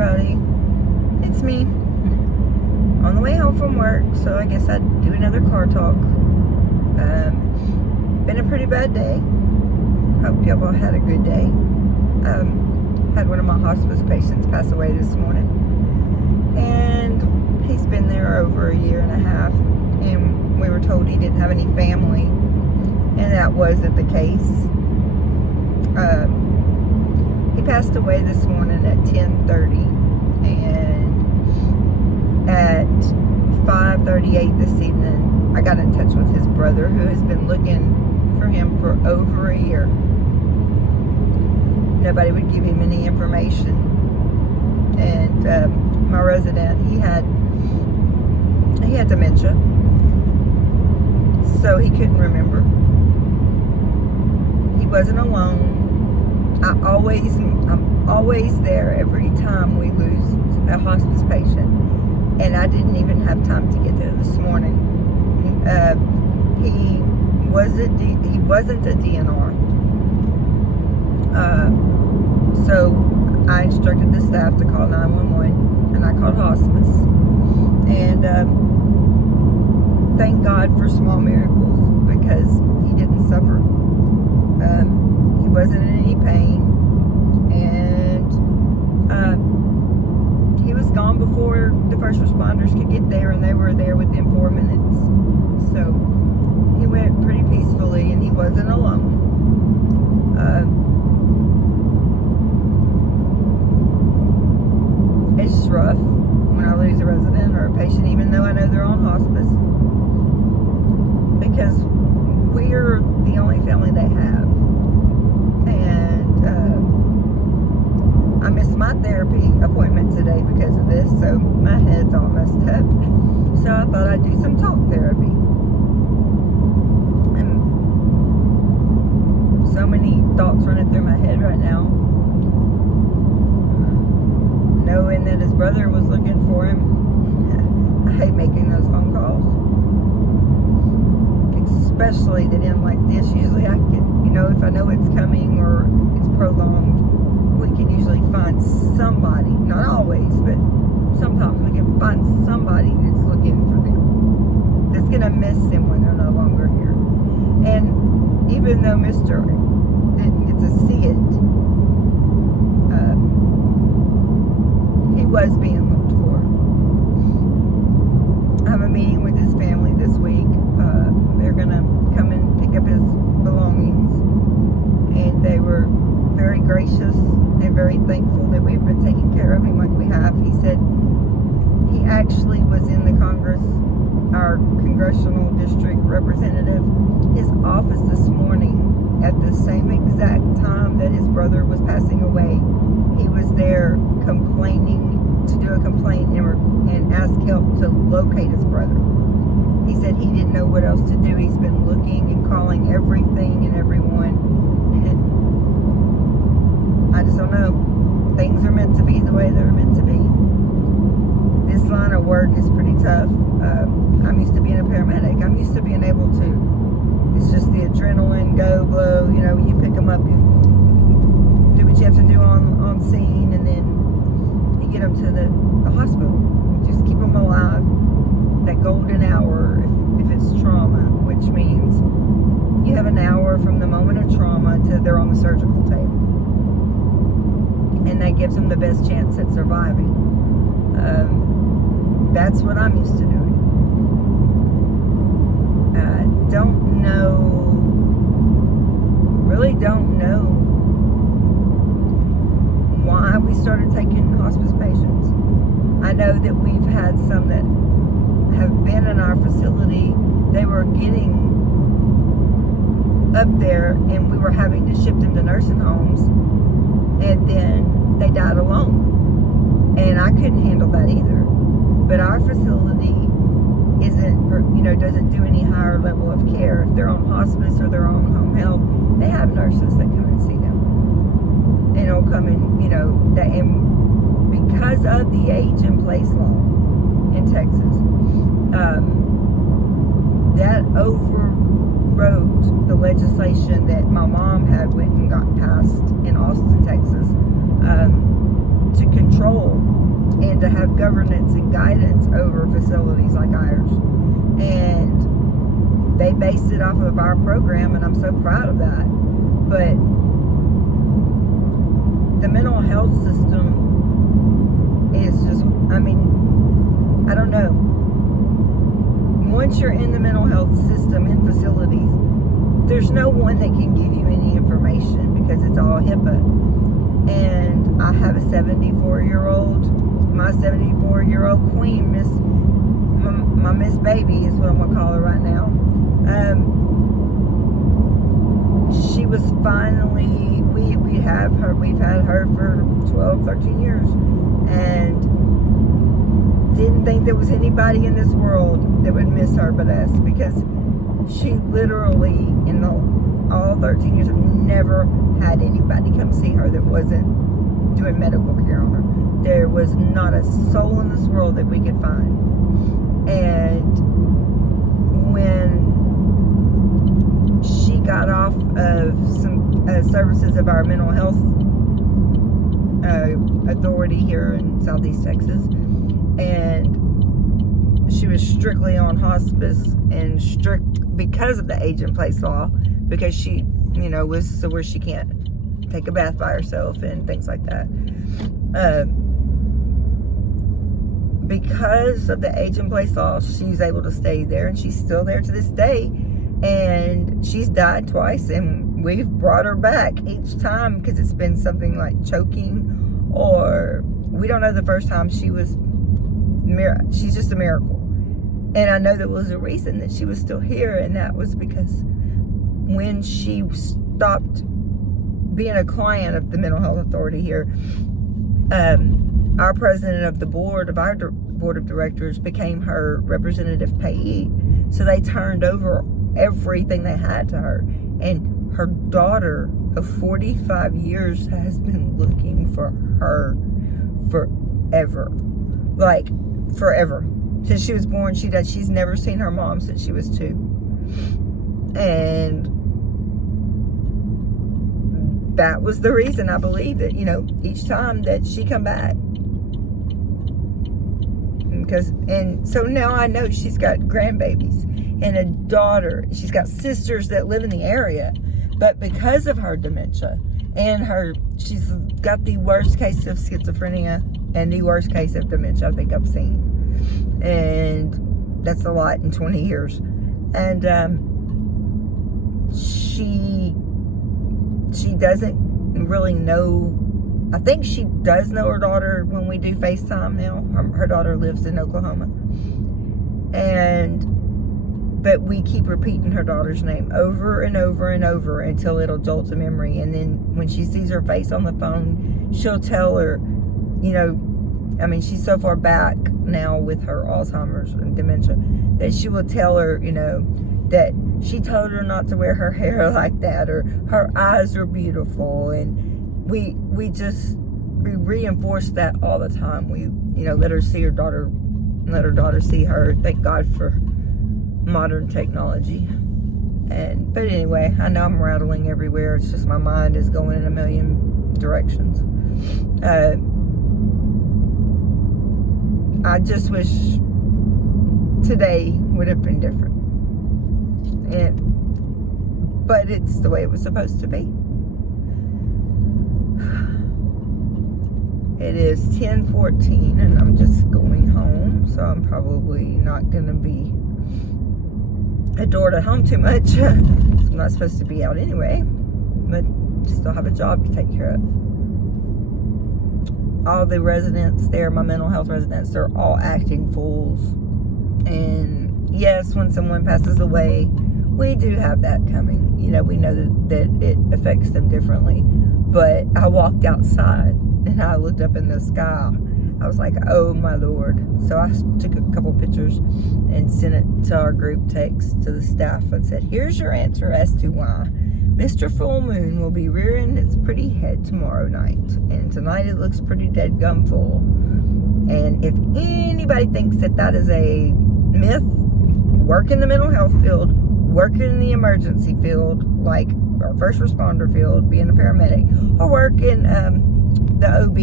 everybody. It's me. On the way home from work, so I guess I'd do another car talk. Been a pretty bad day. Hope y'all all had a good day. Had one of my hospice patients pass away this morning. And he's been there over a year and a half. And we were told he didn't have any family. And that wasn't the case. He passed away this morning at 10:30, and at 5:38 this evening, I got in touch with his brother, who has been looking for him for over a year. Nobody would give him any information, and my resident, he had dementia, so he couldn't remember. He wasn't alone. I'm always there every time we lose a hospice patient, and I didn't even have time to get there this morning. He wasn't a DNR, so I instructed the staff to call 911, and I called hospice, and thank God for small miracles, because he didn't suffer. He wasn't in any pain, and he was gone before the first responders could get there, and they were there within 4 minutes. So he went pretty peacefully, and he wasn't alone. It's just rough when I lose a resident or a patient, even though I know they're on hospice, because we're the only family they have. And I missed my therapy appointment today because of this, so my head's all messed up. So I thought I'd do some talk therapy. And so many thoughts running through my head right now. Knowing that his brother was looking for him. I hate making those phone calls. Especially that in like this, usually I can, if I know it's coming or it's prolonged, we can usually find somebody, not always, but sometimes we can find somebody that's looking for them, that's going to miss them when they're no longer here. And even though Mr. didn't get to see it, he was being looked for. I have a meeting with his family this week. They're going to come and pick up his belongings, and they were very gracious and very thankful that we've been taking care of him like we have. He said he actually was in the Congress, our congressional district representative, his office this morning at the same exact time that his brother was passing away. He was there complaining, to do a complaint and ask help to locate his brother. He said he didn't know what else to do. He's been looking and calling everything and everyone. And I just don't know. Things are meant to be the way they're meant to be. This line of work is pretty tough. I'm used to being a paramedic. I'm used to being able to, it's just the adrenaline, go, blow, you pick them up, you do what you have to do on scene, and then you get them to the hospital. Just keep them alive. That golden hour, if it's trauma, which means you have an hour from the moment of trauma to they're on the surgical table, and that gives them the best chance at surviving. That's what I'm used to doing. I really don't know why we started taking hospice patients. I know that we've had some that have been in our facility. They were getting up there, and we were having to ship them to nursing homes, and then they died alone, and I couldn't handle that either. But our facility doesn't do any higher level of care. If they're on hospice or they're on home health, they have nurses that come and see them, and it'll come in, and because of the age in place law in Texas, that overrode the legislation that my mom had went and got passed in Austin, Texas, to control to have governance and guidance over facilities like ours. And they based it off of our program, and I'm so proud of that. But the mental health system is just, I don't know. Once you're in the mental health system in facilities, there's no one that can give you any information because it's all HIPAA. And I have a 74-year-old, my 74-year-old queen, my Miss Baby is what I'm going to call her right now. She was finally, we've had her for 12, 13 years, and didn't think there was anybody in this world that would miss her but us, because she literally, in all 13 years, have never had anybody come see her that wasn't doing medical care on her. There was not a soul in this world that we could find. And when she got off of some services of our mental health authority here in Southeast Texas, and she was strictly on hospice and strict because of the age-in-place law, because she, was so where she can't take a bath by herself and things like that. Because of the age-in-place law, she's able to stay there, and she's still there to this day. And she's died twice, and we've brought her back each time because it's been something like choking, or we don't know the first time she was. She's just a miracle. And I know there was a reason that she was still here, and that was because when she stopped being a client of the mental health authority here, our president of the board of our board of directors became her representative payee. So they turned over everything they had to her, and her daughter of 45 years has been looking for her forever. Like forever. Since she was born, she's never seen her mom since she was 2. And that was the reason, I believe, that, each time that she come back. And so now I know she's got grandbabies and a daughter. She's got sisters that live in the area. But because of her dementia and she's got the worst case of schizophrenia and the worst case of dementia I think I've seen. And that's a lot in 20 years. And she doesn't really know. I think she does know her daughter when we do FaceTime now. Her daughter lives in Oklahoma. But we keep repeating her daughter's name over and over and over until it'll jolt to memory. And then when she sees her face on the phone, she'll tell her, she's so far back now with her Alzheimer's and dementia that she will tell her, that she told her not to wear her hair like that, or her eyes are beautiful. And we reinforce that all the time. We, let her see her daughter, let her daughter see her. Thank God for modern technology. But anyway, I know I'm rattling everywhere. It's just my mind is going in a million directions. I just wish today would have been different. But it's the way it was supposed to be. It is 10:14 and I'm just going home, so I'm probably not going to be adored at home too much. I'm not supposed to be out anyway, but still have a job to take care of. All the residents there, my mental health residents, they're all acting fools. And yes, when someone passes away, we do have that coming. We know that it affects them differently. But I walked outside and I looked up in the sky. I was like, oh my Lord. So I took a couple pictures and sent it to our group text to the staff and said, here's your answer as to why Mr. Full Moon will be rearing its pretty head tomorrow night. And tonight it looks pretty dead gum full. And if anybody thinks that is a myth, work in the mental health field, work in the emergency field, like our first responder field, being a paramedic, or work in the OB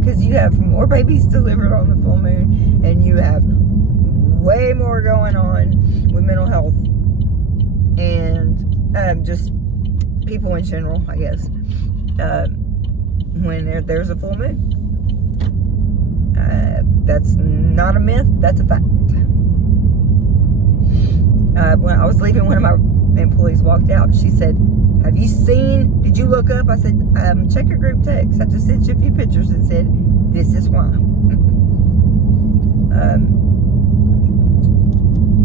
because you have more babies delivered on the full moon, and you have way more going on with mental health and just people in general, I guess, when there's a full moon. That's not a myth, that's a fact. When I was leaving, one of my employees walked out. She said, "Have you seen, did you look up?" I said, "Check your group text. I just sent you a few pictures and said, this is why."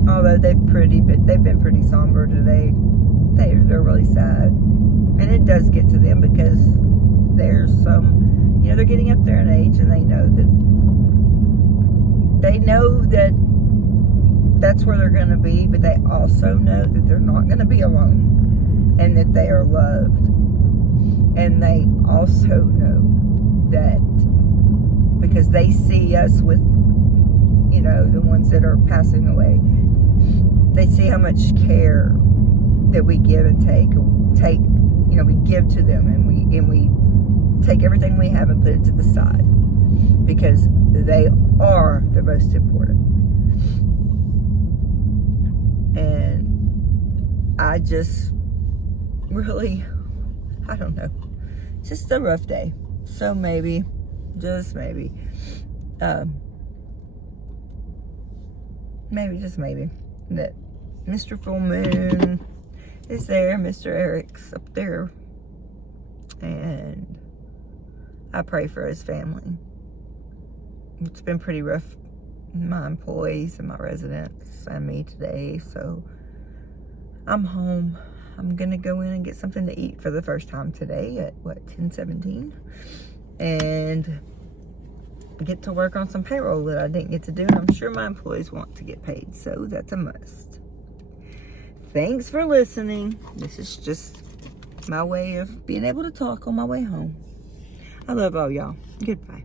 Although they've been pretty somber today. They're really sad. And it does get to them because there's some, they're getting up there in age, and they know that that's where they're going to be, but they also know that they're not going to be alone, and that they are loved. And they also know that because they see us with, the ones that are passing away, they see how much care that we give and take, we give to them, and we take everything we have and put it to the side because they are the most important. And I just really, I don't know, it's just a rough day. So maybe, just maybe, that Mr. Full Moon is there, Mr. Eric's up there, and I pray for his family. It's been pretty rough, my employees and my residents and me today, so I'm home. I'm gonna go in and get something to eat for the first time today at 10:17, and get to work on some payroll that I didn't get to do, and I'm sure my employees want to get paid, so that's a must. Thanks for listening. This is just my way of being able to talk on my way home. I love all y'all. Goodbye.